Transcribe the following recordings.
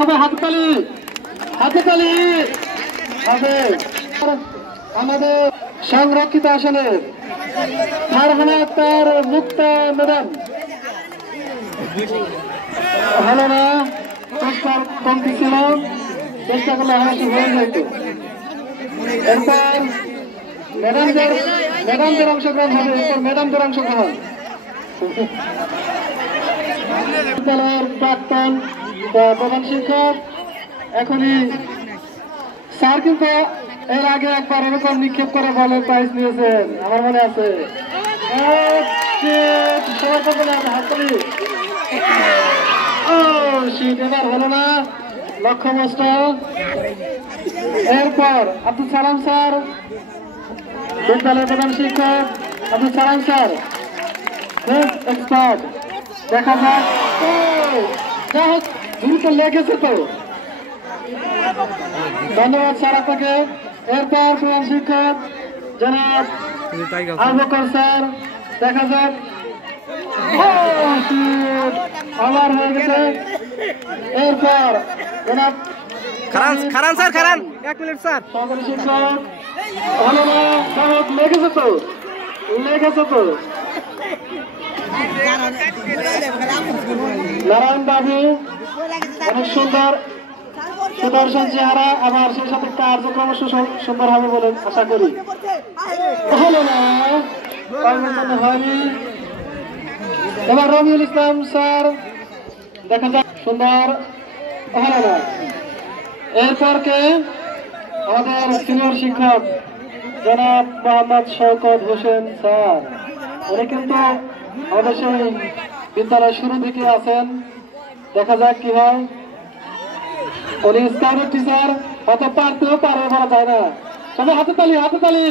সবাই হাততালি হাততালি হবে। আমাদের সংরক্ষিত আসনের ফারহানা আক্তার মুক্তা ম্যাডাম হলো না, চেষ্টার কমতি ছিল, চেষ্টা করলে অবশ্যই হয়ে যেত। এরপর ম্যাডামদের অংশগ্রহণ হবে, এরপর ম্যাডামদের অংশগ্রহণ। বিদ্যালয়ের প্রাক্তন প্রধান শিক্ষক এখনই স্যার কিন্তু এর আগে একবার এরকম নিক্ষেপ করে বলের প্রাইজ নিয়েছেন, আমার মনে আছে। এবার হলো না, লক্ষ্যভ্রষ্ট। এরপর আব্দুল সালাম স্যার, বিদ্যালয়ের প্রধান শিক্ষক আব্দুল সালাম স্যার, এক্সপার্ট। দেখা যাক, যাই হোক দ্রুত লেগেছে তো, ধন্যবাদ স্যার আপনাকে। এরপর প্রধান শিক্ষক জনাব আবু বকর স্যার, দেখা যাক, আবার হয়ে গেছে। এরপর জনাব খারান স্যার, খারান 1 মিনিট স্যার। সকল শিক্ষক হলো না, লেগেছে তো, লেগেছে তো। নারায়ণ বাবু অনেক সুন্দর সুদর্শন চেহারা, আবার সেই সাথে কার্যক্রম সুন্দর হবে বলে আশা করি। হলো না, হয়নি। এবার রবিউল ইসলাম স্যার, দেখা যাক, সুন্দর, হলো না। এরপর কে? আমাদের সিনিয়র শিক্ষক জনাব মোহাম্মদ শওকত হোসেন স্যার, উনি কিন্তু আমাদের সেই বিদ্যালয় শুরু থেকে আছেন। দেখা যাক কি হয়। উনি স্কাউটের টিচার, হয়তো পারতেও পারে, বলা যায় না। সবাই হাতে তালি, হাতে তালি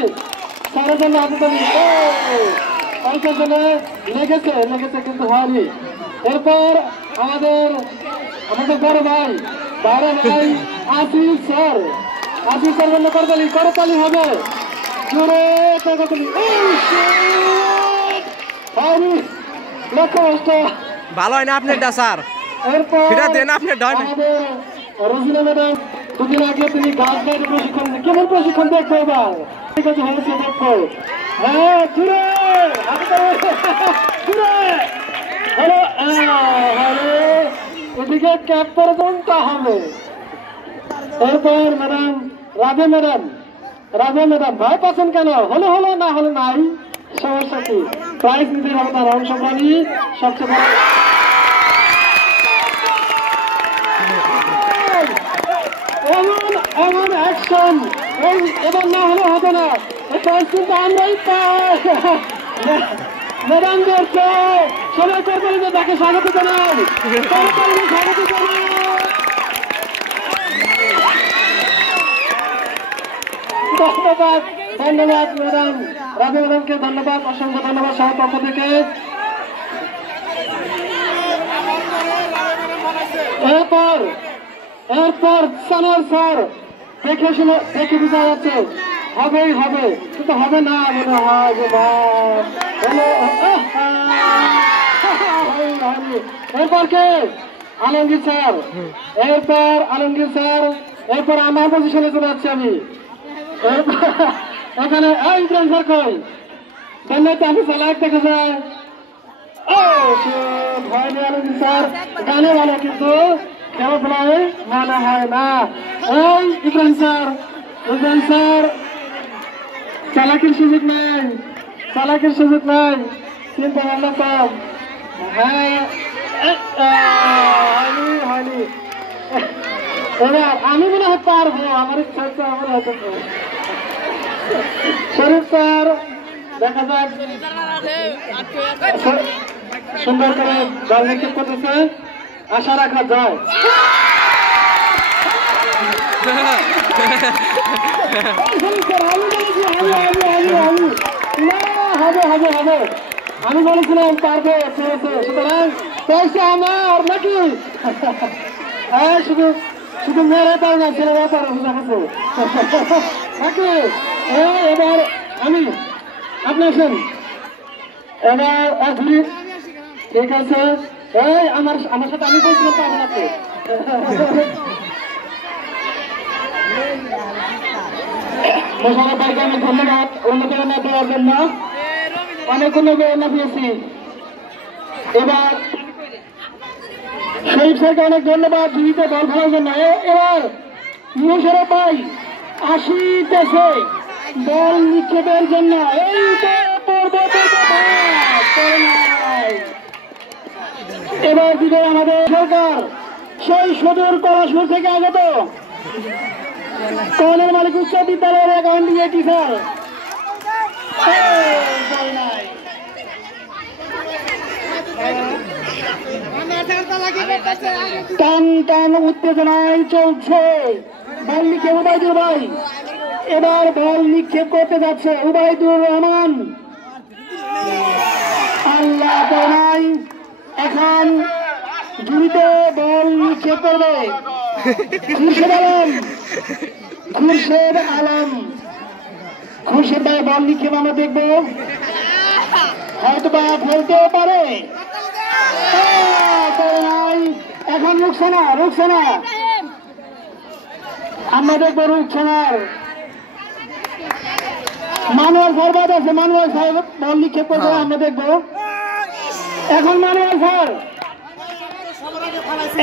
স্যারের জন্য, হাতে তালি। অল্পের জন্য লেগেছে কিন্তু হয়নি। এরপর আমাদের বড় ভাই আসিফ স্যার, আসিফ স্যার জন্য করতালি হবে, জোরে করতালি। হয়নি, লক্ষ্যভ্রষ্ট। ভালো হয় না আপনারটা স্যার, এরপর সেটা দেন আপনার ডান। আমাদের রোজিনা ম্যাডাম, দুদিন আগে তিনি গাছ গাইতে প্রশিক্ষণ, কেমন প্রশিক্ষণ দেখবো এবার, ঠিক আছে, হয়েছে দেখবো। হ্যাঁ, জুড়ে হলো, এদিকে ক্যাপ পর্যন্ত হবে। এরপর ম্যাডাম রাধে ম্যাডাম ভয় পাচ্ছেন কেন? হলো না হলো নাই, সমস্যা কি? প্রাইজ নিতে হবে, তার অংশগ্রহণই সবচেয়ে বড়। এমন অ্যাকশন এবার না হলে হবে না, এই প্রাইজ কিন্তু আমরাই পাই। ম্যাডামদেরকে সবাই করবেন, তাকে স্বাগত জানান, স্বাগত জানান। ধন্যবাদ ম্যাডাম রাজু ম্যাডামকে, ধন্যবাদ, অসংখ্য ধন্যবাদ সবার পক্ষ থেকে। এরপর সানোয়ার স্যার, দেখে বোঝা যাচ্ছে হবেই হবে, কিন্তু হবে না মনে হয় যে এরপর কে? আলমগীর স্যার। এরপর আমার পজিশনে চলে যাচ্ছি আমি। এখানে ইব্রাহিম স্যার কই? চেন্নাইতে আমি চালাক দেখা যায়। হয়নি আলমগীর স্যার, গানে ভালো কিন্তু খেলাধুলায় মনে হয় না। ইব্রাহিম স্যার চালাকের সুযোগ নাই, চিন্তা ভাবনা কম। হ্যাঁ, হয়নি। এবার আমি মনে হয় পারবো, আমার ইচ্ছা হচ্ছে, আমার হয়তো। শরীফ স্যার, দেখা যাক, সুন্দর করে দল নিক্ষেপ করতেছে, আশা রাখা যায়। হবে, আমি বলেছিলাম পারবে, সুতরাং পয়সা আমার নাকি? হ্যাঁ, শুধু মেয়েরা পারে না, ছেলেরা পারে নাকি? এবার আপনি আসেন, এবার ঠিক আছে। এই আমার সাথে আমি বলছিলাম পাবেন আপনি। মোশাররফ ভাইকে আমি ধন্যবাদ অনুপ্রেরণা দেওয়ার জন্য। অনেক অনুপ্রেরণা পেয়েছি। এবার শরীফ স্যারকে অনেক ধন্যবাদ জীবিত বল খেলার জন্য। এবার মোশাররফ ভাই আসিতেছে বল নিক্ষেপের জন্য। এই এবার দিকে আমাদের সরকার সেই সুদূর কলাসপুর থেকে আগত কর্নেল মালিক উচ্চ বিদ্যালয়ের অ্যাকাউন্টিং টিচার টান টান উত্তেজনায় চলছে বল নিক্ষেপ উবাইদুর ভাই। এবার বল নিক্ষেপ করতে যাচ্ছে উবাইদুর রহমান। আল্লাহ নাই এখন ঝুড়িতে বল নিক্ষেপ করবে খুরশেদ আলম। খুরশেদ ভাই বল নিক্ষেপ আমরা দেখবো, হয়তো বা ফেলতেও পারে। এখন রুকসানা আমরা দেখবো রুকসানার মানুয়াল স্যার বাদ আছে। মানুয়াল স্যার বল নিক্ষেপ করবে, আমরা দেখবো। এখন মানুয়াল স্যার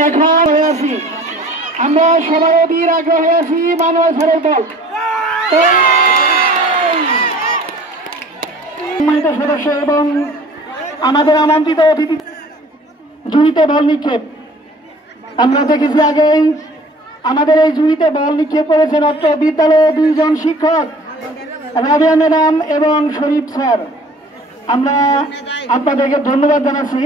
এখন হয়ে আছি আমরা সবাই অধীর আগ্রহ হয়ে আছি মানুয়াল স্যারের বল। সম্মানিত সদস্য এবং আমাদের আমন্ত্রিত অতিথি জুড়িতে বল নিক্ষেপ আমরা দেখেছি আগেই। আমাদের এই জুড়িতে বল নিক্ষেপ করেছেন অত্র বিদ্যালয়ে 2 জন শিক্ষক রাবিয়া ম্যাডাম এবং শরীফ স্যার। আমরা আপনাদেরকে ধন্যবাদ জানাচ্ছি।